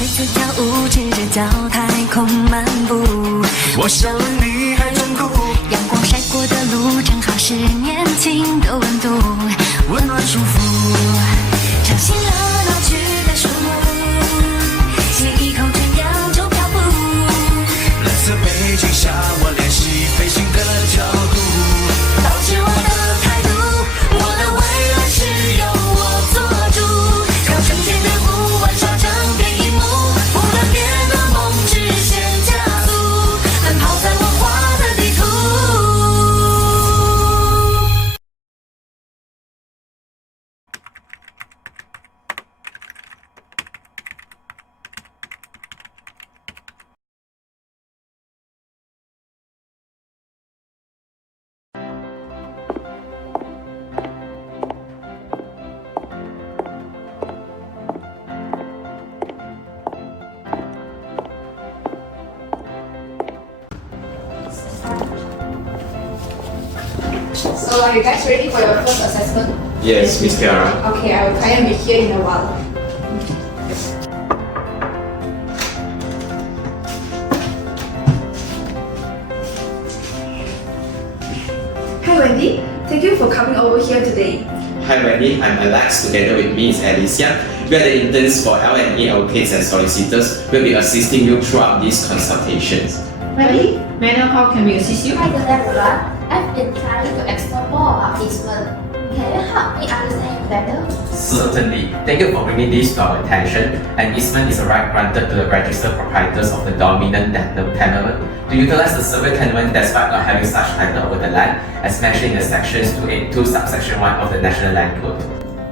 随次跳舞，赤着脚太空漫步。我想问你还真酷，阳光晒过的路，正好是年轻的温度，温暖舒服，尝新了老去的树木，吸一口真阳就漂浮。蓝色背景下，我练习飞行的角度，保持我的态度，我的未来是由我做主，靠整天的雾晚刷整片荧幕，不断变的梦直线加速，奔跑在我画的地图。So are you guys ready for your first assessment? Yes, Miss Tiara. Okay, I will try and be here in a while. Hi Wendy, thank you for coming over here today. Hi Wendy, I'm Alex. Together with me is Alicia. We are the interns for LIA advocates and solicitors. We'll be assisting you throughout these consultations. Wendy, may I know how can we assist you? Hi, good everyone. I've been trying to explore more about easement. Can you help me understand it better? Certainly. Thank you for bringing this to our attention. An easement is a right granted to the registered proprietors of the dominant tenement to utilize the survey tenement despite not having such title over the land, as mentioned in the sections 282 subsection 1 of the National Land Code.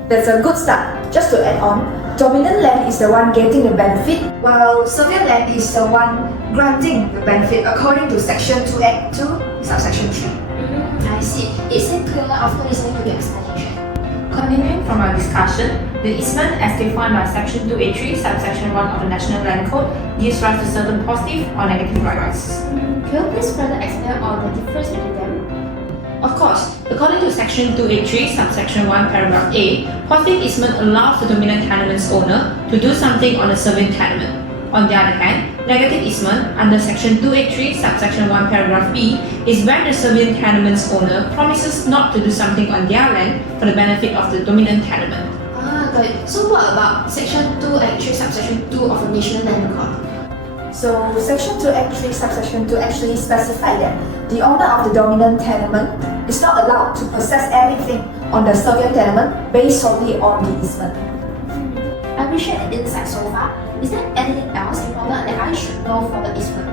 That's a good start. Just to add on, dominant land is the one getting the benefit, while survey land is the one granting the benefit according to section 282 subsection 3. I see. It seems clear after listening to the explanation. Continuing from our discussion, the easement as defined by section 283 subsection 1 of the National Land Code gives rise to certain positive or negative rights. Can you please further explain on the difference between them? Of course, according to section 283 subsection 1 paragraph A, positive easement allows the dominant tenement's owner to do something on the surveying tenement. On the other hand, negative easement under section 283 subsection 1 paragraph B is when the surveying tenement's owner promises not to do something on their land for the benefit of the dominant tenement. Got it. So what about section 283 subsection 2 of the National Land Code? So section 283 subsection 2 actually specify that the owner of the dominant tenement is not allowed to possess anything on the survey tenement based solely on the easement. I appreciate the insight so far. Is there anything else important that I should know for the easement?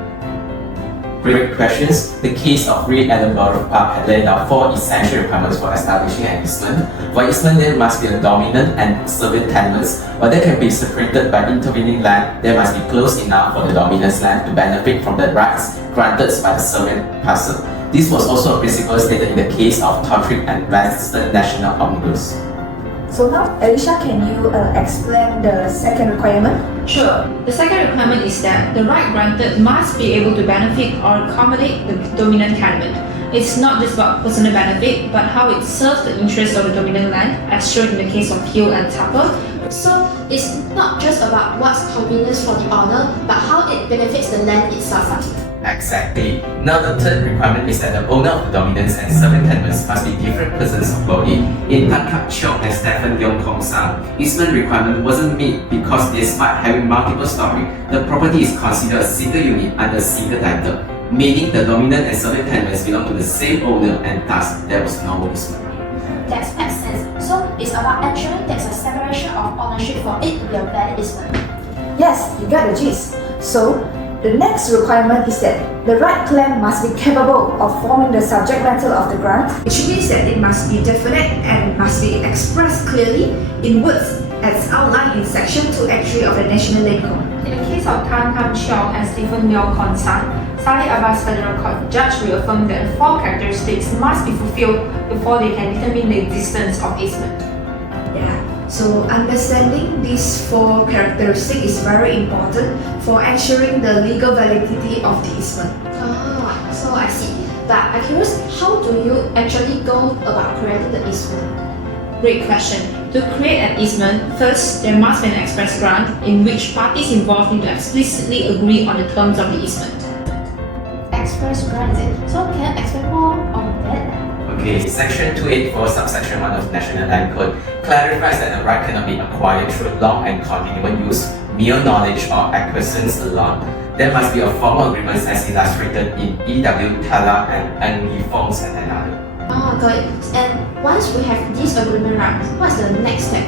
Great questions. The case of Reed Edinburgh Park had laid out 4 essential requirements for establishing an easement. For easement, there must be a dominant and surveyed tenements, but they can be separated by intervening land. They must be close enough for the dominant's land to benefit from the rights granted by the surveyed parcel. This was also a principle stated in the case of Tortrick and Western National Omnibus. So now, Alicia, can you explain the second requirement? Sure. The second requirement is that the right granted must be able to benefit or accommodate the dominant tenement. It's not just about personal benefit, but how it serves the interests of the dominant land, as shown in the case of Hill and Tupper. So it's not just about what's convenient for the owner, but how it benefits the land itself. Exactly. Now the third requirement is that the owner of the dominance and survey tenements must be different persons of body. In Tan Kap Cheong and Stephen Yong Kong Sang, easement requirement wasn't met because despite having multiple stories, the property is considered a single unit under a single title, meaning the dominant and survey tenements belong to the same owner and thus there was no easement. That makes sense. So it's about ensuring there's a separation of ownership for it to be a valid easement. Yes, you got the gist. So, the next requirement is that the right claim must be capable of forming the subject matter of the grant, which means that it must be definite and must be expressed clearly in words as outlined in section 283 of the National Land Code. In the case of Tan Kap Cheong and Stephen Leong Kong San, Salih Abbas Federal Court judge reaffirmed that the 4 characteristics must be fulfilled before they can determine the existence of easement. Yeah. So understanding these 4 characteristics is very important for ensuring the legal validity of the easement. So I see. But I'm curious, how do you actually go about creating the easement? Great question. To create an easement, first there must be an express grant in which parties involved need to explicitly agree on the terms of the easement. Express grant, is it? So can I expect more on that? Okay, Section 284, subsection 1 of National Land Code clarifies that a right cannot be acquired through long and continuous use, mere knowledge, or acquiescence alone. There must be a formal agreement as illustrated in EW, TALA, and NE forms and another. Ah, got it. And once we have this agreement right, what's the next step?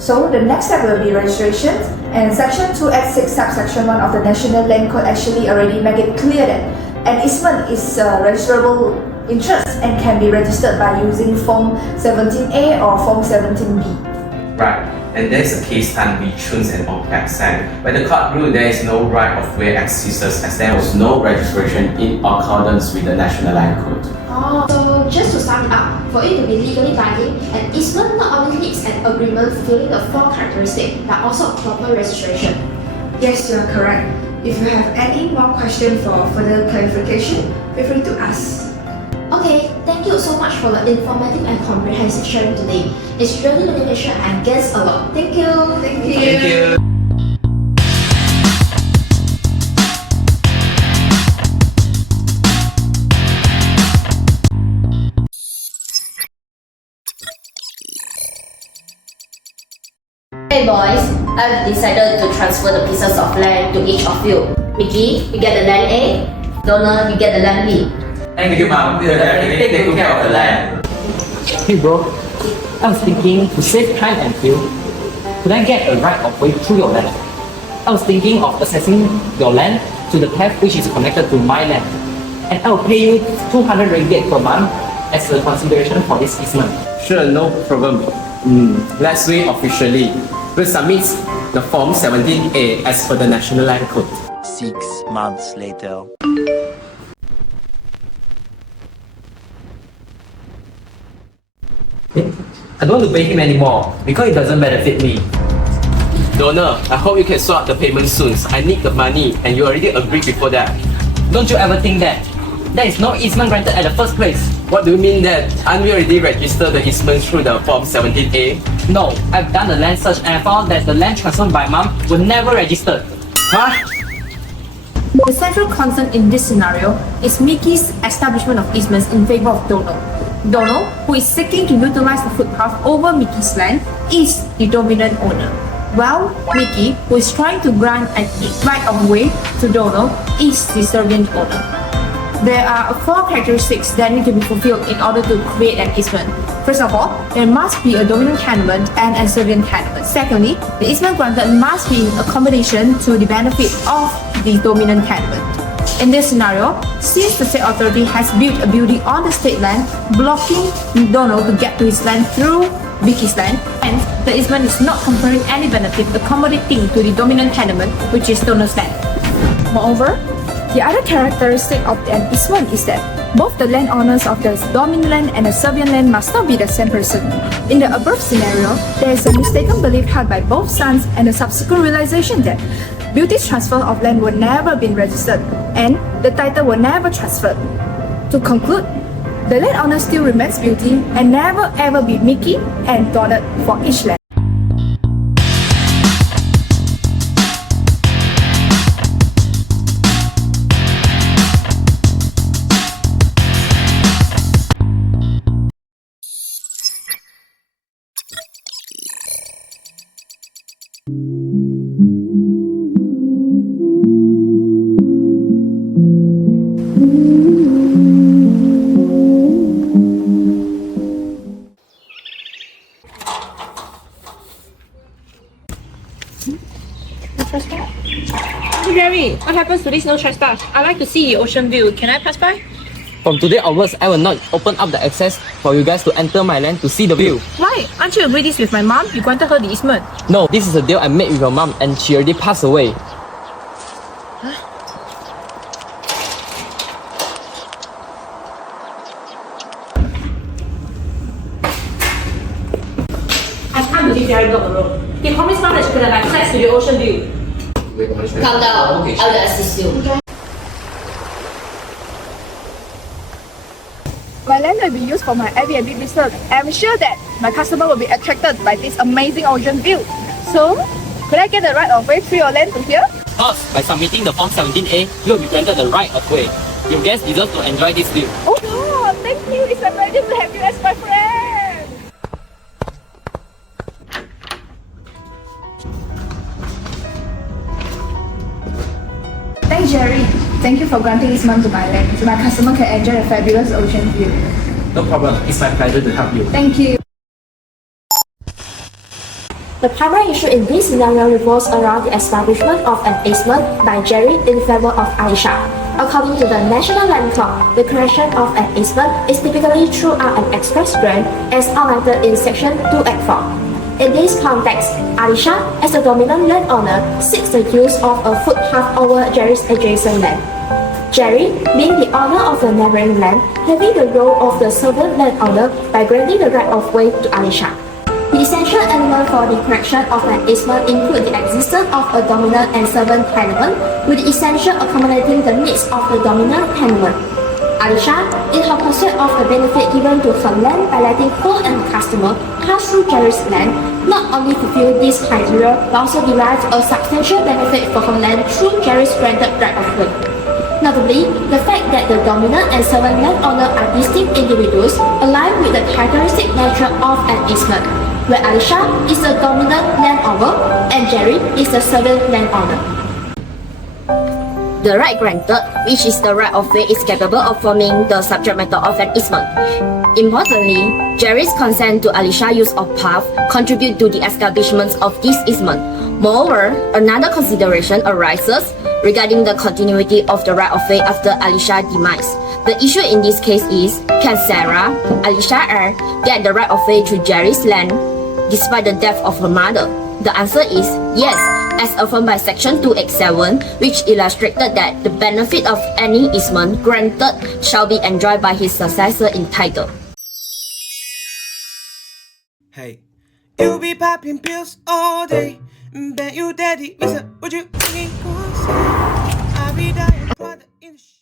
So the next step will be registration, and Section 286 subsection 1 of the National Land Code actually already make it clear that an easement is a registrable interest and can be registered by using Form 17A or Form 17B. Right, and there's a case Tan Chuns and Ong Pak San, where the court ruled there is no right of way accessors as there was no registration in accordance with the National Land Code. Oh, so just to sum it up, for it to be legally binding, an easement not only needs an agreement fulfilling the 4 characteristics, but also a proper registration. Yes, you are correct. If you have any more questions for further clarification, feel free to ask. Okay, thank you so much for the informative and comprehensive sharing today. It's really beneficial and gets a lot. Thank you. Thank you. Thank you. Hey boys, I've decided to transfer the pieces of land to each of you. Mickey, you get the land A. Donald, you get the land B. Thank you, Mom. We'll definitely take good care of the land. Hey bro, I was thinking to save time and fuel, could I get a right of way through your land? I was thinking of accessing your land to the path which is connected to my land, and I will pay you 200 ringgit per month as a consideration for this easement. Sure, no problem. Let's wait officially. We'll submit the Form 17A as per the National Land Code. 6 months later. I don't want to pay him anymore because it doesn't benefit me. Donor, I hope you can sort out the payment soon. I need the money and you already agreed before that. Don't you ever think that? There is no easement granted at the first place. What do you mean that? Aren't we already registered the easement through the Form 17A? No, I've done the land search and I found that the land transferred by mom were never registered. Huh? The central concern in this scenario is Mickey's establishment of easements in favor of Donald. Donald, who is seeking to utilize the footpath over Mickey's land, is the dominant owner. While Mickey, who is trying to grant a right of way to Donald, is the servant owner. There are 4 characteristics that need to be fulfilled in order to create an easement. First of all, there must be a dominant tenement and a servient tenement. Secondly, the easement granted must be in accommodation to the benefit of the dominant tenement. In this scenario, since the state authority has built a building on the state land, blocking Donald to get to his land through Mickey's land, and the easement is not conferring any benefit accommodating to the dominant tenement, which is Donald's land. Moreover, the other characteristic of an easement is that both the landowners of the dominant land and the servient land must not be the same person. In the above scenario, there is a mistaken belief held by both sons and the subsequent realization that Beauty's transfer of land would never been registered and the title will never transferred. To conclude, the landowner still remains Beauty and never ever be Mickey and Donald for each land. Hey Jerry, what happens to this no trespass? I like to see the ocean view. Can I pass by? From today onwards, I will not open up the access for you guys to enter my land to see the view. Why? Aren't you agreed this with my mom? You granted her the easement. No, this is a deal I made with your mom and she already passed away. I can't believe Jerry got the road. He promised mom that she could have access to the ocean view. Calm down, I will assist you. My land will be used for my Airbnb business. I'm sure that my customer will be attracted by this amazing ocean view. So, could I get the right of way through your land to here? Of course, by submitting the Form 17A, you will be granted the right of way. Your guests deserve to enjoy this view. Oh God, thank you. It's a pleasure to have you as my friend. Thanks, Jerry. Thank you for granting easement to my land so my customer can enjoy a fabulous ocean view. No problem, it's my pleasure to help you. Thank you. The primary issue in this scenario revolves around the establishment of an easement by Jerry in favor of Alicia. According to the National Land Court, the creation of an easement is typically throughout an express grant as outlined in Section 2 Act 4. In this context, Alicia, as a dominant landowner, seeks the use of a footpath over Jerry's adjacent land. Jerry, being the owner of the neighboring land, having the role of the servant landowner by granting the right of way to Alicia. The essential element for the creation of an easement include the existence of a dominant and servant tenement, with the essential accommodating the needs of the dominant tenement. Alicia, in her pursuit of the benefit given to her land by letting her and her customer pass through Jerry's land, not only fulfill this criteria, but also derive a substantial benefit for her land through Jerry's granted right of way. Notably, the fact that the dominant and servant landowner are distinct individuals align with the characteristic nature of an easement, where Alicia is the dominant landowner and Jerry is the servant landowner. The right granted, which is the right of way, is capable of forming the subject matter of an easement. Importantly, Jerry's consent to Alicia's use of path contribute to the establishment of this easement. Moreover, another consideration arises regarding the continuity of the right of way after Alicia's demise. The issue in this case is, can Sarah, Alicia's heir, get the right of way to Jerry's land despite the death of her mother? The answer is yes, as affirmed by Section 287, which illustrated that the benefit of any easement granted shall be enjoyed by his successor in title. Hey, you be popping pills all day. Bet you daddy, Lisa, what you thinking? I'll be dying for the industry.